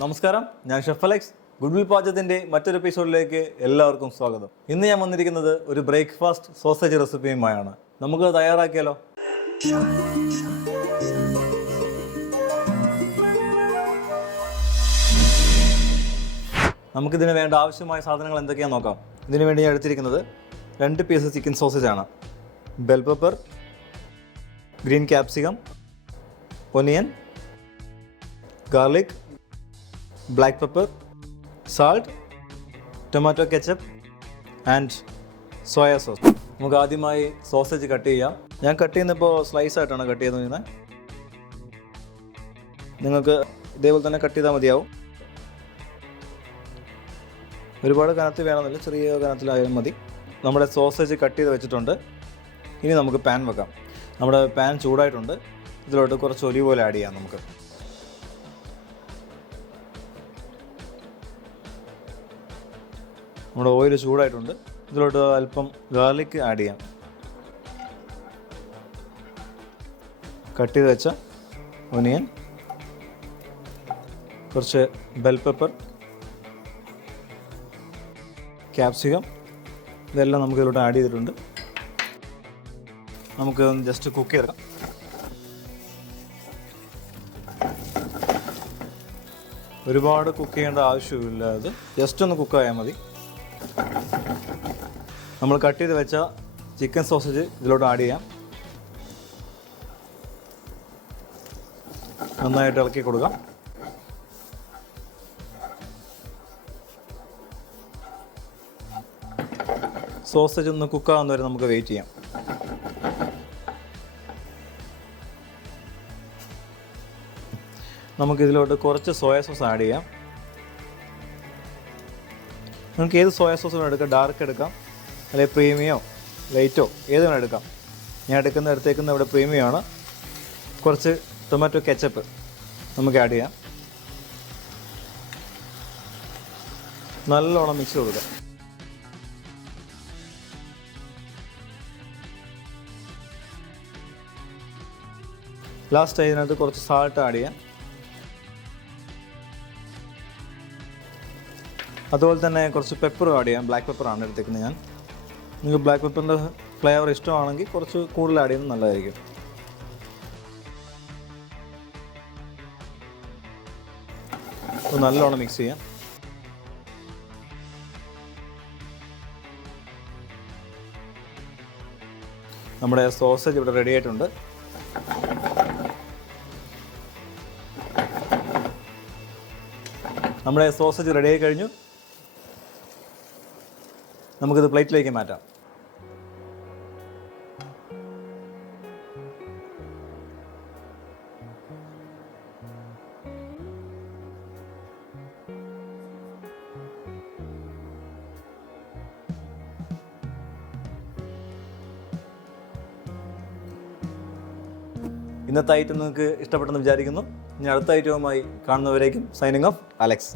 നമസ്കാരം, ഞാൻ chef Alex. Good will പാചകത്തിൻ്റെ മറ്റൊരു എപ്പിസോഡിലേക്ക് എല്ലാവർക്കും സ്വാഗതം. ഇന്ന് ഞാൻ വന്നിരിക്കുന്നത് ഒരു ബ്രേക്ക്ഫാസ്റ്റ് സോസേജ് റെസിപ്പിയുമായാണ്. നമുക്ക് തയ്യാറാക്കിയാലോ? നമുക്കിതിന് വേണ്ട ആവശ്യമായ സാധനങ്ങൾ എന്തൊക്കെയാണെന്ന് നോക്കാം. ഇതിനു വേണ്ടി ഞാൻ എടുത്തിരിക്കുന്നത് 2 പീസ് ചിക്കൻ സോസേജ് ആണ്. Bell pepper, green capsicum, onion, garlic, black pepper, salt, tomato ketchup and soya sauce. നമുക്ക് ആദ്യമായി സോസേജ് കട്ട് ചെയ്യാം. ഞാൻ കട്ട് ചെയ്യുന്നപ്പോൾ സ്ലൈസ് ആയിട്ടാണ് കട്ട് ചെയ്യുന്നത്. നിങ്ങൾക്ക് ഇതേപോലെ തന്നെ കട്ട് ചെയ്താൽ മതിയാവും. ഒരുപാട് കനത്തിൽ വേണമെന്നില്ല, ചെറിയ കനത്തിലായാലും മതി. നമ്മുടെ സോസേജ് കട്ട് ചെയ്ത് വെച്ചിട്ടുണ്ട്. ഇനി നമുക്ക് പാൻ വെക്കാം. നമ്മുടെ പാൻ ചൂടായിട്ടുണ്ട്. ഇതിലോട്ട് കുറച്ച് ഒലിവ് ഓയിൽ ആഡ് ചെയ്യാം. നമ്മുടെ ഓയിൽ ചൂടായിട്ടുണ്ട്. ഇതിലോട്ട് അല്പം ഗാർലിക് ആഡ് ചെയ്യാം. കട്ട് ചെയ്ത് വെച്ച ഒനിയൻ, കുറച്ച് ബെൽ പെപ്പർ, ക്യാപ്സിക്കം, ഇതെല്ലാം നമുക്ക് ഇതിലോട്ട് ആഡ് ചെയ്തിട്ടുണ്ട്. നമുക്ക് ജസ്റ്റ് കുക്ക് ചെയ്തെടുക്കാം. ഒരുപാട് കുക്ക് ചെയ്യേണ്ട ആവശ്യമില്ല, അത് ജസ്റ്റ് ഒന്ന് കുക്കായാൽ മതി. നമ്മൾ കട്ട് ചെയ്ത് വെച്ച ചിക്കൻ സോസേജ് ഇതിലോട്ട് ആഡ് ചെയ്യാം. നന്നായിട്ട് ഇളക്കി കൊടുക്കാം. സോസേജ് ഒന്ന് കുക്കാവുന്ന വരെ നമുക്ക് വെയിറ്റ് ചെയ്യാം. നമുക്കിതിലോട്ട് കുറച്ച് സോയ സോസ് ആഡ് ചെയ്യാം. നമുക്ക് ഏത് സോയ സോസ് വേണം എടുക്കാം. ഡാർക്ക് എടുക്കാം, അല്ലെങ്കിൽ പ്രീമിയോ ലൈറ്റോ ഏത് വേണം എടുക്കാം. ഞാൻ എടുക്കുന്ന ഇവിടെ പ്രീമിയോ ആണ്. കുറച്ച് ടൊമാറ്റോ കെച്ചപ്പ് നമുക്ക് ആഡ് ചെയ്യാം. നല്ലോണം മിക്സ് കൊടുക്കാം. ലാസ്റ്റ് ഇതിനകത്ത് കുറച്ച് സാൾട്ട് ആഡ് ചെയ്യാം. അതുപോലെ തന്നെ കുറച്ച് പെപ്പറും ആഡ് ചെയ്യാം. ബ്ലാക്ക് പെപ്പറാണ് എടുത്തേക്കുന്നത് ഞാൻ. നിങ്ങൾക്ക് ബ്ലാക്ക് പെപ്പറിൻ്റെ ഫ്ലേവർ ഇഷ്ടമാണെങ്കിൽ കുറച്ച് കൂടുതൽ ആഡ് ചെയ്യുന്നത് നല്ലതായിരിക്കും. അപ്പോൾ നല്ലോണം മിക്സ് ചെയ്യാം. നമ്മുടെ സോസേജ് ഇവിടെ റെഡി ആയിട്ടുണ്ട്. നമ്മുടെ സോസേജ് റെഡി ആയി കഴിഞ്ഞു. നമുക്കിത് പ്ലേറ്റിലേക്ക് മാറ്റാം. ഇന്നത്തെ ഐറ്റം നിങ്ങൾക്ക് ഇഷ്ടപ്പെട്ടെന്ന് വിചാരിക്കുന്നു. ഇനി അടുത്ത ഐറ്റവുമായി കാണുന്നവരേക്കും സൈനിങ് ഓഫ് അലക്സ്.